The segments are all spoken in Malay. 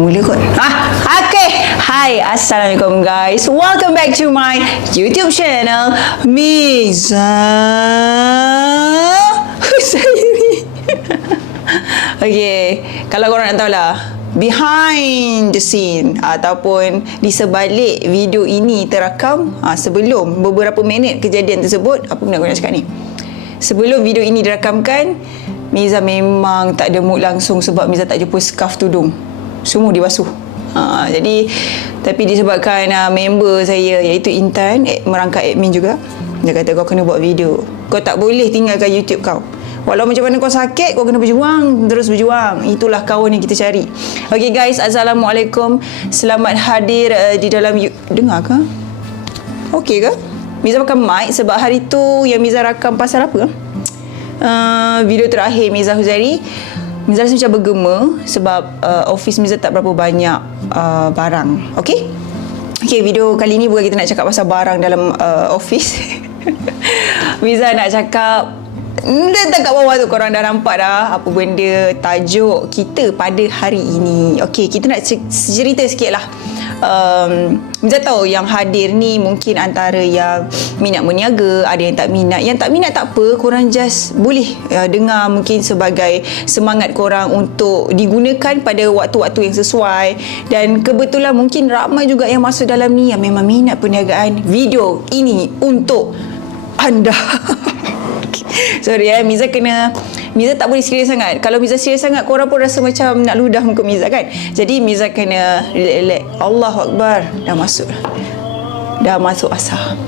Mula kot. Okay. Hi, Assalamualaikum guys. Welcome back to my YouTube channel, Miza Husairi. Okay, kalau korang nak tahu lah, behind the scene ataupun di sebalik video ini terakam sebelum beberapa minit kejadian tersebut, apa benda aku nak cakap ni? Sebelum video ini dirakamkan, Miza memang tak ada mood langsung sebab Miza tak jumpa scarf tudung. Semua dibasuh. Jadi tapi disebabkan member saya iaitu Intan, merangkap admin juga, dia kata kau kena buat video. Kau tak boleh tinggalkan YouTube kau. Walau macam mana kau sakit, kau kena berjuang, terus berjuang. Itulah kawan yang kita cari. Okay guys, Assalamualaikum. Selamat hadir di dalam dengar ke? Okay ke? Miza pakai mic sebab hari tu yang Miza rakam pasal apa? Video terakhir Miza Husairi, Miza rasa macam bergema sebab office Miza tak berapa banyak barang. Okay? Okay, video kali ni bukan kita nak cakap pasal barang dalam office. Miza nak cakap, letak kat bawah tu korang dah nampak dah apa benda tajuk kita pada hari ini. Okay, kita nak cerita sikit lah. Miza tahu yang hadir ni mungkin antara yang minat berniaga, ada yang tak minat. Yang tak minat tak apa, korang just boleh dengar mungkin sebagai semangat korang untuk digunakan pada waktu-waktu yang sesuai. Dan kebetulan mungkin ramai juga yang masuk dalam ni yang memang minat perniagaan. Video ini untuk anda. Sorry Miza tak boleh serius sangat. Kalau Miza serius sangat, korang pun rasa macam nak ludah muka Miza kan. Jadi Miza kena relax. Allahu Akbar. Dah masuk asar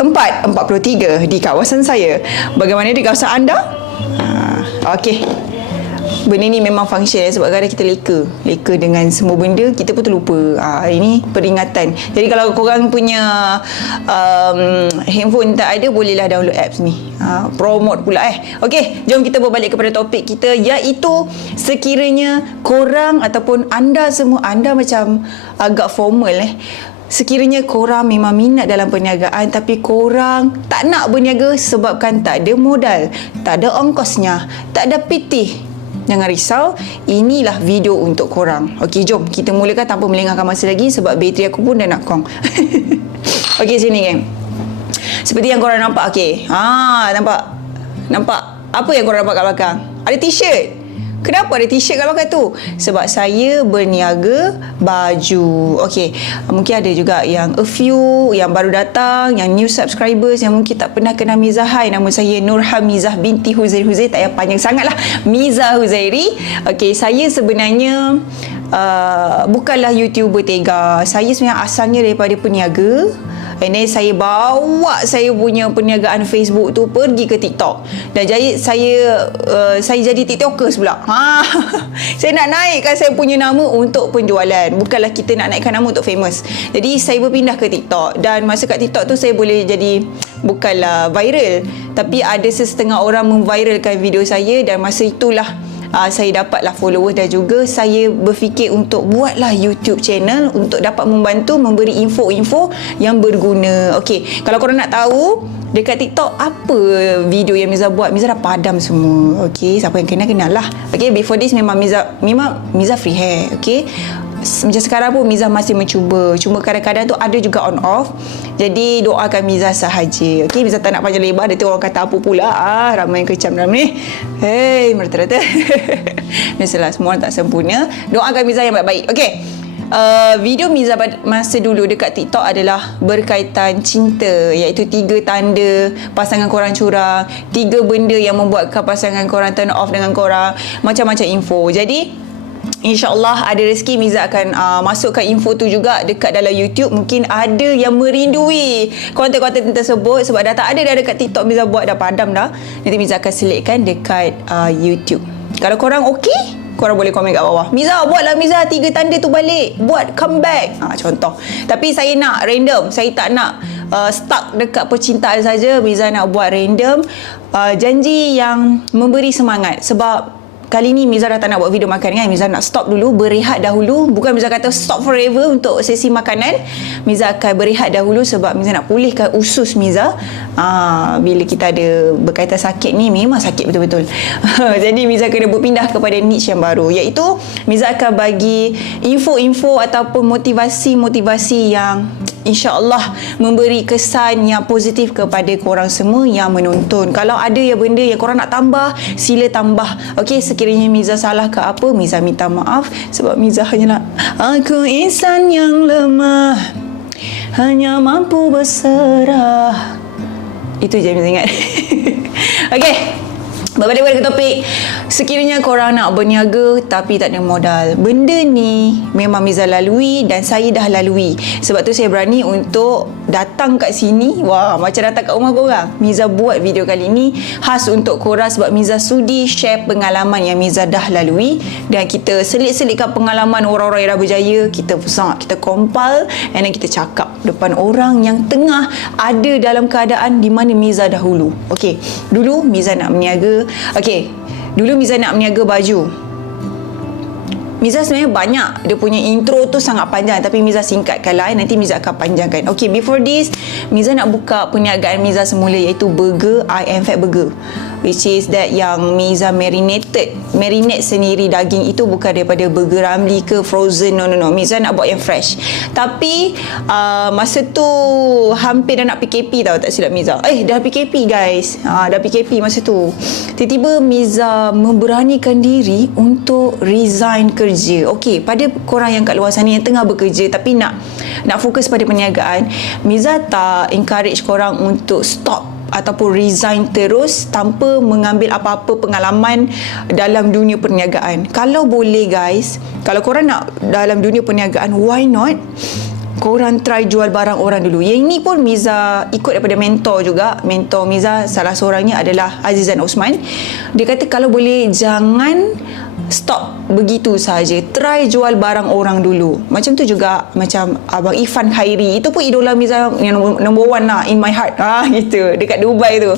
4:43 di kawasan saya. Bagaimana di kawasan anda? Okey. Benda ni memang function sebab kadang kita leka dengan semua benda, kita pun terlupa. Ini peringatan. Jadi kalau korang punya handphone tak ada, bolehlah download apps ni. Promote pula Okey, jom kita berbalik kepada topik kita, iaitu sekiranya korang ataupun anda semua, anda macam agak formal sekiranya korang memang minat dalam perniagaan tapi korang tak nak berniaga sebabkan tak ada modal, tak ada ongkosnya, tak ada PT, jangan risau, inilah video untuk korang. Okey, jom kita mulakan tanpa melengahkan masa lagi sebab bateri aku pun dah nak kong. Okey, sini geng. Seperti yang korang nampak, okey. Nampak? Apa yang korang nampak kat belakang? Ada t-shirt. Kenapa ada t-shirt kat belakang tu? Sebab saya berniaga baju. Okey, mungkin ada juga yang a few yang baru datang, yang new subscribers yang mungkin tak pernah kenal Miza. Hai, nama saya Nurhamizah binti Huzairi. Tak payah panjang sangat lah, Miza Husairi. Okey, saya sebenarnya bukanlah YouTuber tega. Saya sebenarnya asalnya daripada peniaga. And then saya bawa saya punya perniagaan Facebook tu pergi ke TikTok. Dan jadi saya jadi TikTokers pula. Saya nak naikkan saya punya nama untuk penjualan. Bukanlah kita nak naikkan nama untuk famous. Jadi saya berpindah ke TikTok. Dan masa kat TikTok tu saya boleh jadi, bukanlah viral, tapi ada sesetengah orang memviralkan video saya. Dan masa itulah saya dapatlah followers dan juga saya berfikir untuk buatlah YouTube channel untuk dapat membantu memberi info-info yang berguna. Okey, kalau korang nak tahu dekat TikTok apa video yang Miza buat, Miza dah padam semua. Okey, siapa yang kenal lah. Okey, before this memang Miza free hair. Okey, macam sekarang pun Miza masih mencuba. Cuma kadang-kadang tu ada juga on off. Jadi doakan Miza sahaja. Okey, Miza tak nak panjang lebar. Nanti orang kata apa pula. Ramai yang kecam dalam ni. Hei, merata-rata. Biasalah, semua orang tak sempurna. Doakan Miza yang baik-baik. Okey. Video Miza masa dulu dekat TikTok adalah berkaitan cinta, iaitu 3 tanda pasangan korang curang, 3 benda yang membuatkan pasangan korang turn off dengan korang, macam-macam info. Jadi InsyaAllah ada rezeki Miza akan masukkan info tu juga dekat dalam YouTube. Mungkin ada yang merindui konten-konten tersebut sebab dah tak ada dah dekat TikTok. Miza buat dah padam dah. Nanti Miza akan selitkan dekat YouTube. Kalau korang okey, korang boleh komen kat bawah. Miza, buatlah Miza 3 tanda tu balik. Buat comeback. Contoh. Tapi saya nak random. Saya tak nak stuck dekat percintaan saja. Miza nak buat random. Janji yang memberi semangat. Sebab kali ni Miza dah tak nak buat video makan kan. Miza nak stop dulu, berehat dahulu. Bukan Miza kata stop forever untuk sesi makanan. Miza akan berehat dahulu sebab Miza nak pulihkan usus Miza. Bila kita ada berkaitan sakit ni, memang sakit betul-betul. Jadi Miza kena berpindah kepada niche yang baru, iaitu Miza akan bagi info-info ataupun motivasi-motivasi yang InsyaAllah memberi kesan yang positif kepada korang semua yang menonton. Kalau ada yang benda yang korang nak tambah, sila tambah. Okey, sekiranya Miza salah ke apa, Miza minta maaf sebab Miza hanyalah aku insan yang lemah, hanya mampu berserah. Itu je Miza ingat. Okey, berbalik pada topik. Sekiranya korang nak berniaga tapi tak ada modal, benda ni memang Miza lalui dan saya dah lalui. Sebab tu saya berani untuk datang kat sini. Wah, macam datang kat rumah korang. Miza buat video kali ni khas untuk korang sebab Miza sudi share pengalaman yang Miza dah lalui, dan kita selit-selitkan pengalaman orang-orang yang dah berjaya. Kita compile and then kita cakap depan orang yang tengah ada dalam keadaan di mana Miza dahulu. Okey, dulu Miza nak berniaga. Dulu Miza nak berniaga baju. Miza sebenarnya banyak, dia punya intro tu sangat panjang, tapi Miza singkatkan lah, nanti Miza akan panjangkan. Okay, before this, Miza nak buka perniagaan Miza semula, iaitu burger, I Am Fat Burger, which is that yang Miza marinate sendiri daging itu, bukan daripada burger Ramly ke frozen. No. Miza nak buat yang fresh. Tapi masa tu hampir dah nak PKP tau, tak silap Miza. Dah PKP guys. Dah PKP masa tu. Tiba-tiba Miza memberanikan diri untuk resign kerja. Okey, pada korang yang kat luar sana yang tengah bekerja tapi nak fokus pada perniagaan, Miza tak encourage korang untuk stop ataupun resign terus tanpa mengambil apa-apa pengalaman dalam dunia perniagaan. Kalau boleh guys, kalau korang nak dalam dunia perniagaan, why not korang try jual barang orang dulu. Yang ini pun Miza ikut daripada mentor juga. Mentor Miza salah seorangnya adalah Azizan Osman. Dia kata kalau boleh jangan stop begitu saja, try jual barang orang dulu. Macam tu juga macam Abang Ifan Khairi, itu pun idola Miza yang number one lah in my heart. Gitu, dekat Dubai tu.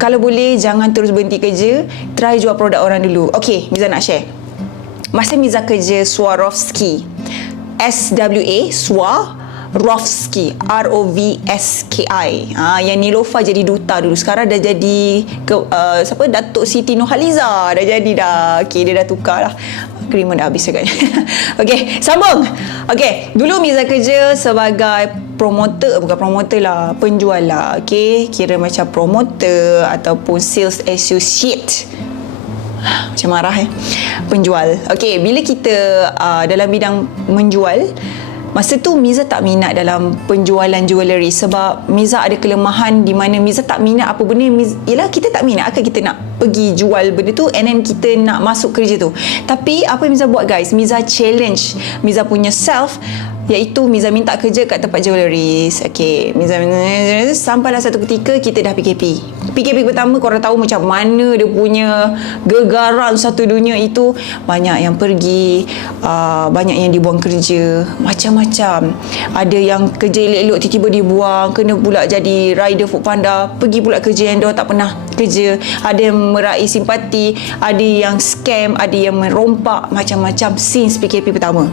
Kalau boleh jangan terus berhenti kerja, try jual produk orang dulu. Okey, Miza nak share. Masa Miza kerja Swarovski, Swarovski, ROVSKI. Yang Nilofa jadi duta dulu. Sekarang dah jadi Datuk Siti Nurhaliza. Dah jadi dah. Okey, dia dah tukar lah. Agreement dah habis agaknya. Okey, sambung. Okey, dulu Miza kerja sebagai promoter, bukan promoter lah, penjual lah. Okey, kira macam promoter ataupun sales associate. Macam marah penjual. Okey, bila kita dalam bidang menjual, masa tu Miza tak minat dalam penjualan jewellery sebab Miza ada kelemahan di mana Miza tak minat apa benda. Yelah, kita tak minat, akan kita nak pergi jual benda tu and then kita nak masuk kerja tu. Tapi apa yang Miza buat guys, Miza challenge Miza punya self, iaitu Miza minta kerja kat tempat jewellery. Okey, Miza sampailah satu ketika kita dah PKP. PKP pertama korang tahu macam mana dia punya gegaran satu dunia itu. Banyak yang pergi, banyak yang dibuang kerja, macam-macam. Ada yang kerja elok-elok tiba-tiba dibuang, kena pula jadi rider Foodpanda, pergi pula kerja yang dia tak pernah kerja. Ada yang meraih simpati, ada yang scam, ada yang merompak, macam-macam since PKP pertama.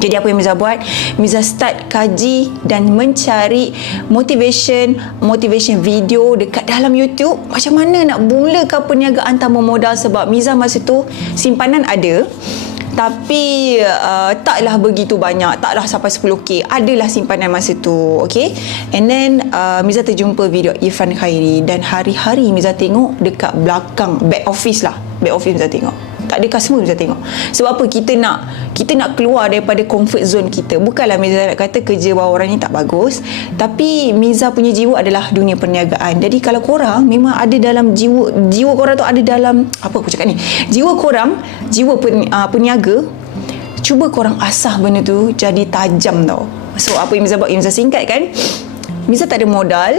Jadi apa yang Miza buat? Miza start kaji dan mencari motivation video dekat dalam YouTube. Macam mana nak mulakan perniagaan tanpa modal, sebab Miza masa tu simpanan ada, tapi taklah begitu banyak, taklah sampai 10k. Adalah simpanan masa tu. Okay, and then Miza terjumpa video Irfan Khairi, dan hari-hari Miza tengok dekat belakang back office Miza tengok. Tak ada customer Miza tengok. Sebab apa? Kita nak keluar daripada comfort zone kita. Bukanlah Miza nak kata kerja bawah orang ni tak bagus, tapi Miza punya jiwa adalah dunia perniagaan. Jadi kalau korang memang ada dalam jiwa korang tu ada dalam, apa aku cakap ni, jiwa korang, jiwa peniaga, cuba korang asah benda tu jadi tajam tau. So apa yang Miza buat, Miza singkat kan, Miza tak ada modal,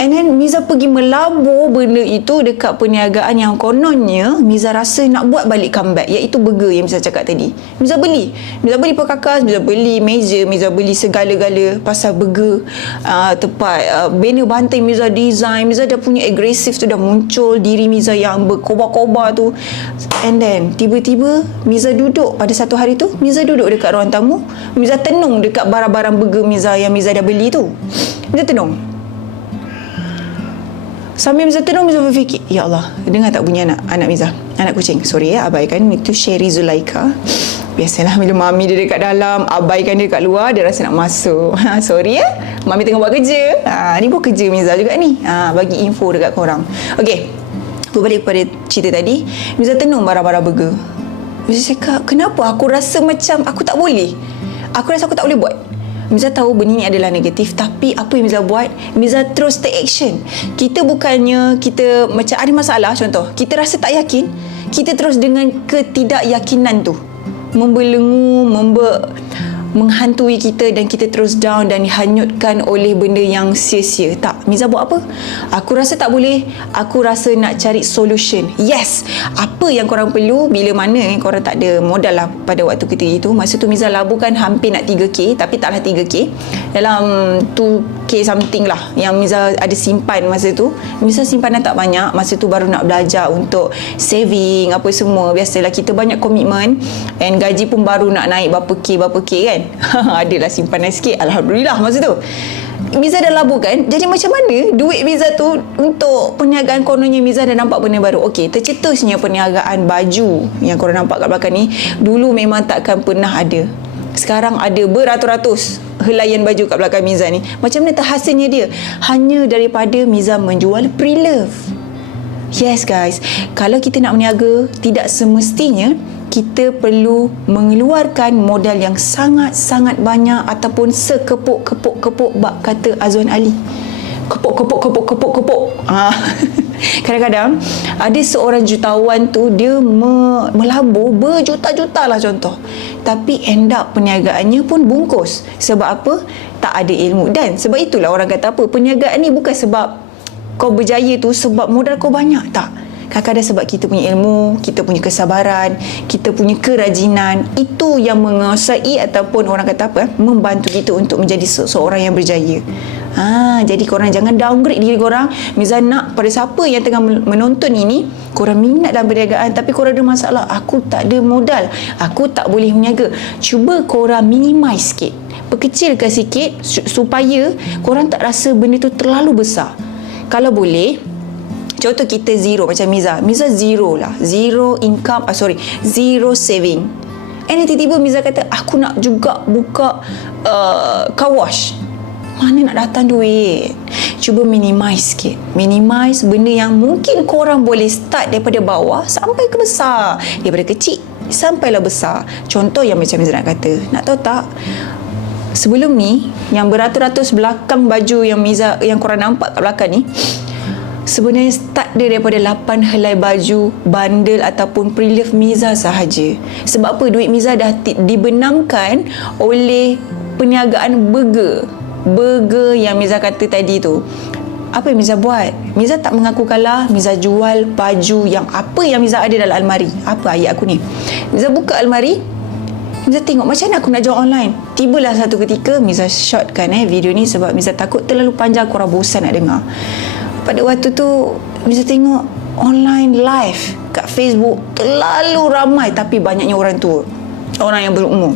and then Miza pergi melabur benda itu dekat perniagaan yang kononnya Miza rasa nak buat balik comeback, iaitu burger yang Miza cakap tadi. Miza beli perkakas, Miza beli meja, Miza beli segala-gala pasal burger. Tempat banner banting Miza design, Miza dah punya agresif tu, dah muncul diri Miza yang berkobar-kobar tu. And then tiba-tiba Miza duduk pada satu hari tu, Miza duduk dekat ruang tamu, Miza tenung dekat barang-barang burger Miza yang Miza dah beli tu. Miza tenung. Sambil Miza tenung, Miza berfikir, ya Allah, dengar tak bunyi anak Miza, anak kucing. Sorry ya, abaikan, itu Sherry Zulaika. Biasalah bila mami dia dekat dalam, abaikan dia dekat luar, dia rasa nak masuk. Sorry ya, mami tengah buat kerja. Ni buat kerja Miza juga ni. Bagi info dekat korang. Okey, berbalik kepada cerita tadi, Miza tenung barang-barang burger. Miza cakap, kenapa aku rasa macam aku tak boleh? Aku rasa aku tak boleh buat. Miza tahu benda ni adalah negatif, tapi apa yang Miza buat, Miza terus take action. Kita bukannya kita macam ada masalah, contoh kita rasa tak yakin, kita terus dengan ketidakyakinan tu membelenggu, menghantui kita, dan kita terus down dan dihanyutkan oleh benda yang sia-sia. Tak, Miza buat apa? Aku rasa tak boleh, aku rasa nak cari solution. Yes, apa yang korang perlu bila mana korang tak ada modal lah pada waktu ketika itu. Masa tu Miza laburkan hampir nak 3K, tapi taklah 3K, dalam 2K something lah yang Miza ada simpan masa tu. Miza simpanan tak banyak, masa tu baru nak belajar untuk saving apa semua. Biasalah kita banyak komitmen, and gaji pun baru nak naik berapa K kan. Adalah simpanan sikit, Alhamdulillah masa tu. Miza dah laburkan. Jadi macam mana duit Miza tu untuk perniagaan kononnya Miza dah nampak benda baru. Okey, tercetusnya perniagaan baju yang korang nampak kat belakang ni, dulu memang takkan pernah ada. Sekarang ada beratus-ratus helaian baju kat belakang Miza ni. Macam mana terhasilnya dia? Hanya daripada Miza menjual pre-love. Yes guys, kalau kita nak berniaga, tidak semestinya kita perlu mengeluarkan modal yang sangat-sangat banyak ataupun sekepuk-kepuk-kepuk, bab kata Azwan Ali. Kepuk. Kadang-kadang ada seorang jutawan tu, dia melabur berjuta-juta lah contoh, tapi end up perniagaannya pun bungkus. Sebab apa? Tak ada ilmu. Dan sebab itulah orang kata apa, perniagaan ni bukan sebab kau berjaya tu sebab modal kau banyak, tak. Kadang-kadang sebab kita punya ilmu, kita punya kesabaran, kita punya kerajinan, itu yang menguasai ataupun orang kata apa, membantu kita untuk menjadi seorang yang berjaya. Jadi korang jangan downgrade diri korang. Miza nak pada siapa yang tengah menonton ini, korang minat dalam perniagaan tapi korang ada masalah, aku tak ada modal, aku tak boleh berniaga, cuba korang minimize sikit, perkecilkan sikit supaya korang tak rasa benda tu terlalu besar. Kalau boleh, contoh kita zero macam Miza zero lah, zero income, zero saving, and tiba-tiba Miza kata aku nak juga buka car wash. Mana nak datang duit? Cuba minimize sikit, minimize benda yang mungkin korang boleh start daripada bawah sampai ke besar, daripada kecil sampailah besar. Contoh yang macam Miza nak kata, nak tahu tak, sebelum ni yang beratus-ratus belakang baju yang korang nampak kat belakang ni, sebenarnya start dia daripada 8 helai baju bundle ataupun pre-love Miza sahaja. Sebab apa? Duit Miza dah dibenamkan oleh perniagaan burger yang Miza kata tadi tu. Apa yang Miza buat? Miza tak mengaku kalah. Miza jual baju yang apa yang Miza ada dalam almari. Apa ayat aku ni? Miza buka almari, Miza tengok macam mana aku nak jual online. Tibalah satu ketika Miza shortkan video ni sebab Miza takut terlalu panjang, korang bosan nak dengar. Pada waktu tu Miza tengok online live kat Facebook terlalu ramai, tapi banyaknya orang tua, orang yang berumur.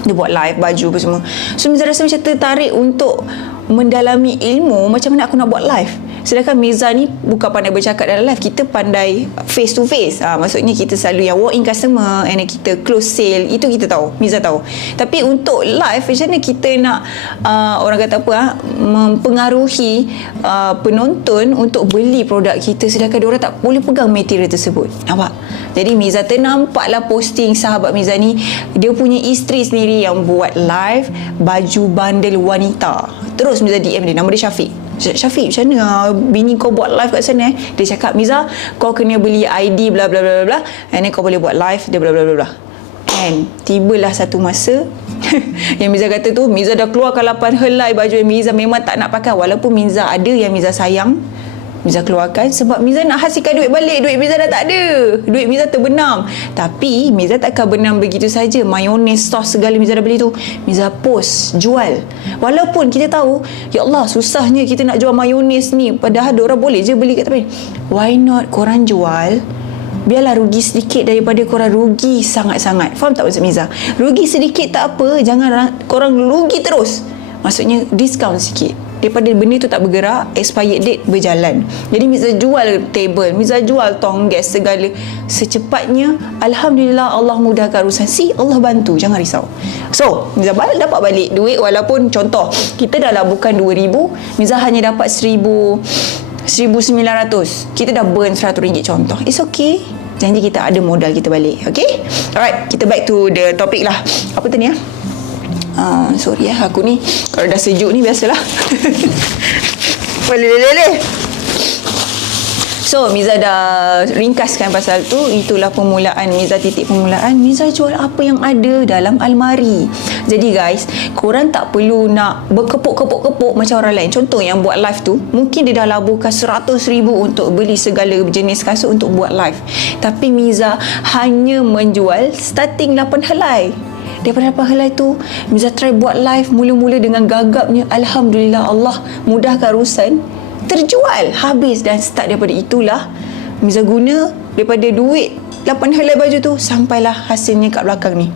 Dia buat live baju apa semua. So Miza rasa macam tertarik untuk mendalami ilmu macam mana aku nak buat live. Sedangkan Miza ni bukan pandai bercakap dalam live, kita pandai face to face. Maksudnya kita selalu yang walk in customer and kita close sale, itu kita tahu, Miza tahu. Tapi untuk live macam mana kita nak orang kata apa, mempengaruhi penonton untuk beli produk kita sedangkan diorang tak boleh pegang material tersebut. Nampak? Jadi Miza ternampaklah posting sahabat Miza ni, dia punya isteri sendiri yang buat live baju bandel wanita. Terus Miza DM dia, nama dia Syafiq, macam mana bini kau buat live kat sana? Dia cakap, Miza, kau kena beli ID bla bla bla bla, and then kau boleh buat live dia bla bla bla bla. And tibalah satu masa Yang Miza kata tu, Miza dah keluarkan 8 helai baju yang Miza memang tak nak pakai. Walaupun Miza ada yang Miza sayang, Miza keluarkan sebab Miza nak hasilkan duit balik. Duit Miza dah tak ada. Duit Miza terbenam. Tapi Miza takkan benam begitu saja. Mayones, sos segala Miza dah beli tu, Miza post, jual. Walaupun kita tahu, ya Allah, susahnya kita nak jual mayones ni. Padahal diorang boleh je beli kat tepi. Why not korang jual? Biarlah rugi sedikit daripada korang rugi sangat-sangat. Faham tak maksud Miza? Rugi sedikit tak apa. Jangan korang rugi terus. Maksudnya diskaun sikit. Daripada benda tu tak bergerak, expired date berjalan. Jadi Miza jual table, Miza jual tong gas segala secepatnya. Alhamdulillah, Allah mudahkan urusan. Allah bantu, jangan risau. So Miza dapat balik duit. Walaupun contoh kita dah laburkan 2,000, Miza hanya dapat 1,900. Kita dah burn RM100 contoh. It's okay. Janji kita ada modal kita balik. Okay? Alright, kita back to the topic lah. Apa tadi ya? Sorry aku ni kalau dah sejuk ni biasalah. Boleh. So Miza dah ringkaskan pasal tu. Itulah permulaan Miza, titik permulaan Miza jual apa yang ada dalam almari. Jadi guys, korang tak perlu nak berkepuk-kepuk-kepuk macam orang lain. Contoh yang buat live tu, mungkin dia dah laburkan 100,000 untuk beli segala jenis kasut untuk buat live. Tapi Miza hanya menjual starting 8 helai. Daripada 8 helai tu, Miza try buat live mula-mula dengan gagapnya. Alhamdulillah, Allah mudahkan urusan. Terjual habis, dan start daripada itulah Miza guna daripada duit 8 helai baju tu sampailah hasilnya kat belakang ni.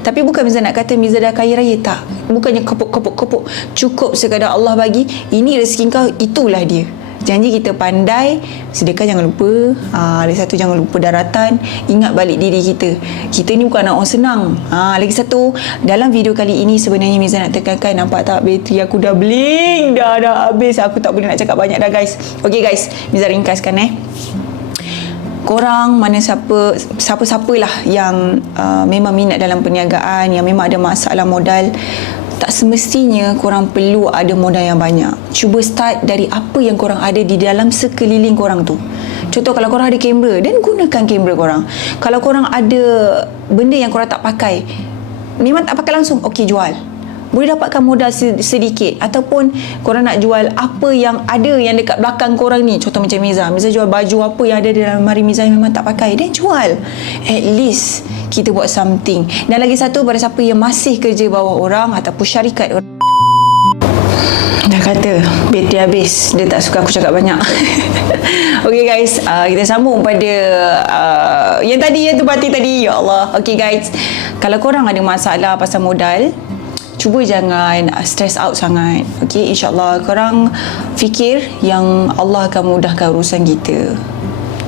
Tapi bukan Miza nak kata Miza dah kaya raya, tak. Bukannya kepuk-kepuk. Cukup sekadar Allah bagi, ini rezeki kau, itulah dia. Janji kita pandai. Sedekah jangan lupa. Lagi satu, jangan lupa daratan. Ingat balik diri kita. Kita ni bukan orang senang. Lagi satu, dalam video kali ini sebenarnya Miza nak tekankan, nampak tak bateri aku dah blink, dah habis. Aku tak boleh nak cakap banyak dah guys. Okay guys, Miza ringkaskan korang mana siapa-siapalah yang memang minat dalam perniagaan, yang memang ada masalah modal, tak semestinya korang perlu ada modal yang banyak. Cuba start dari apa yang korang ada di dalam sekeliling korang tu. Contoh, kalau korang ada kamera, dan gunakan kamera korang. Kalau korang ada benda yang korang tak pakai, memang tak pakai langsung, okey, jual. Boleh dapatkan modal sedikit. Ataupun korang nak jual apa yang ada yang dekat belakang korang ni. Contoh macam Miza jual baju apa yang ada dalam almari Miza yang memang tak pakai, dan jual. At least kita buat something. Dan lagi satu, pada siapa yang masih kerja bawah orang ataupun syarikat orang, dah kata bateri habis, dia tak suka aku cakap banyak. Okay guys, kita sambung pada yang tadi, yang tu parti tadi. Ya Allah. Okay guys, kalau korang ada masalah pasal modal, cuba jangan stress out sangat. Okay, insyaAllah korang fikir yang Allah akan mudahkan urusan kita.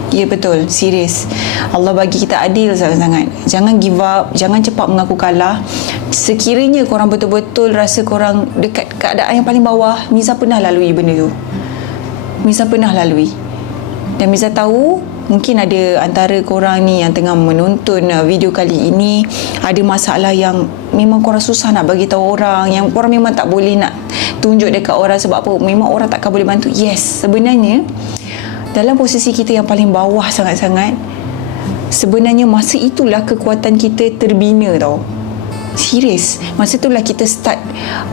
Ya betul, serius. Allah bagi kita adil sangat-sangat. Jangan give up, jangan cepat mengaku kalah. Sekiranya korang betul-betul rasa korang dekat keadaan yang paling bawah, Miza pernah lalui benda tu. Miza pernah lalui. Dan Miza tahu mungkin ada antara korang ni yang tengah menonton video kali ini ada masalah yang memang korang susah nak bagi tahu orang, yang korang memang tak boleh nak tunjuk dekat orang. Sebab apa? Memang orang takkan boleh bantu. Yes, sebenarnya dalam posisi kita yang paling bawah sangat-sangat, sebenarnya masa itulah kekuatan kita terbina tau. Serius, masa itulah kita start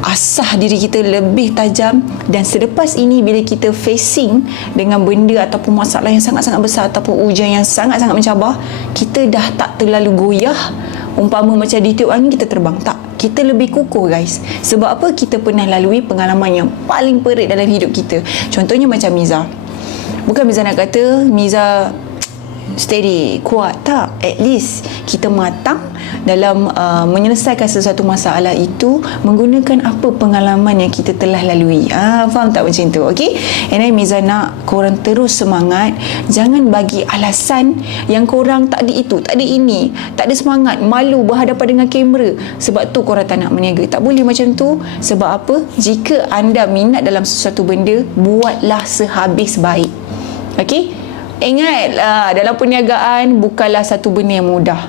asah diri kita lebih tajam. Dan selepas ini, bila kita facing dengan benda ataupun masalah yang sangat-sangat besar ataupun ujian yang sangat-sangat mencabar, kita dah tak terlalu goyah. Umpama macam di tiup angin kita terbang, tak. Kita lebih kukuh guys. Sebab apa? Kita pernah lalui pengalaman yang paling perit dalam hidup kita. Contohnya macam Miza. Bukan Miza nak kata Miza steady, kuat, tak. At least kita matang dalam menyelesaikan sesuatu masalah itu menggunakan apa pengalaman yang kita telah lalui. Faham tak macam tu? Okay, and then Miza nak korang terus semangat. Jangan bagi alasan yang korang tak ada itu, tak ada ini, tak ada semangat, malu berhadapan dengan kamera, sebab tu korang tak nak berniaga. Tak boleh macam tu. Sebab apa? Jika anda minat dalam sesuatu benda, buatlah sehabis baik. Okay, ingat, dalam perniagaan bukanlah satu benda yang mudah.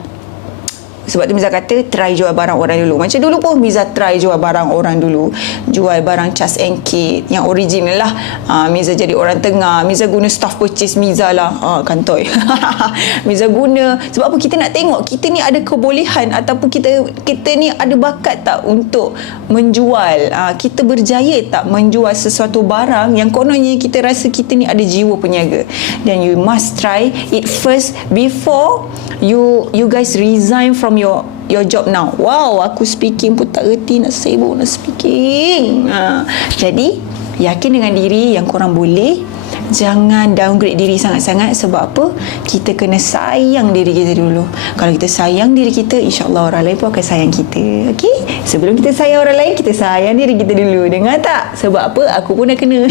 Sebab tu Miza kata try jual barang orang dulu. Macam dulu pun Miza try jual barang orang dulu. Jual barang Charles and Kate yang original lah. Miza jadi orang tengah. Miza guna staff purchase Miza lah. Kantoi. Miza guna. Sebab apa? Kita nak tengok kita ni ada kebolehan ataupun kita ni ada bakat tak untuk menjual. Kita berjaya tak menjual sesuatu barang yang kononnya kita rasa kita ni ada jiwa peniaga. Dan you must try it first before you guys resign from your job now. Wow, aku speaking pun tak reti, nak sibuk nak speaking. Jadi yakin dengan diri yang korang boleh. Jangan downgrade diri sangat-sangat. Sebab apa? Kita kena sayang diri kita dulu. Kalau kita sayang diri kita, insyaAllah orang lain pun akan sayang kita. Okay? Sebelum kita sayang orang lain, kita sayang diri kita dulu. Dengar tak? Sebab apa? Aku pun dah kena.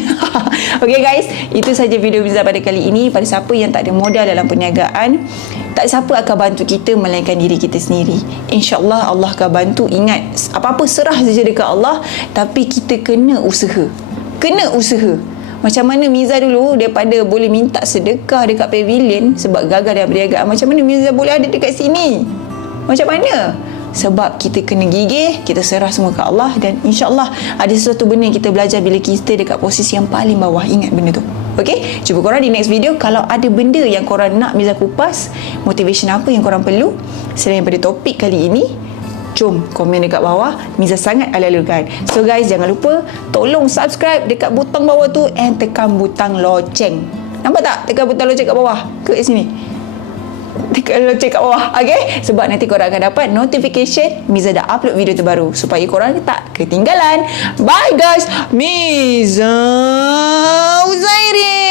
Okay guys, itu saja video Miza pada kali ini. Pada siapa yang tak ada modal dalam perniagaan, tak siapa akan bantu kita melainkan diri kita sendiri. InsyaAllah Allah akan bantu. Ingat, apa-apa serah saja dekat Allah. Tapi kita kena usaha. Kena usaha. Macam mana Miza dulu daripada boleh minta sedekah dekat pavilion sebab gagal dalam perniagaan, macam mana Miza boleh ada dekat sini? Macam mana? Sebab kita kena gigih, kita serah semua ke Allah, dan insyaAllah ada sesuatu benda yang kita belajar bila kita dekat posisi yang paling bawah. Ingat benda tu. Okay? Jumpa korang di next video. Kalau ada benda yang korang nak Miza kupas, motivation apa yang korang perlu selain daripada topik kali ini, jom komen dekat bawah. Miza sangat ala-alakan. So guys, jangan lupa tolong subscribe dekat butang bawah tu and tekan butang loceng. Nampak tak? Tekan butang loceng kat bawah. Ke sini. Tekan loceng kat bawah. Okay? Sebab nanti korang akan dapat notification Miza dah upload video terbaru supaya korang tak ketinggalan. Bye guys. Miza Huzairi.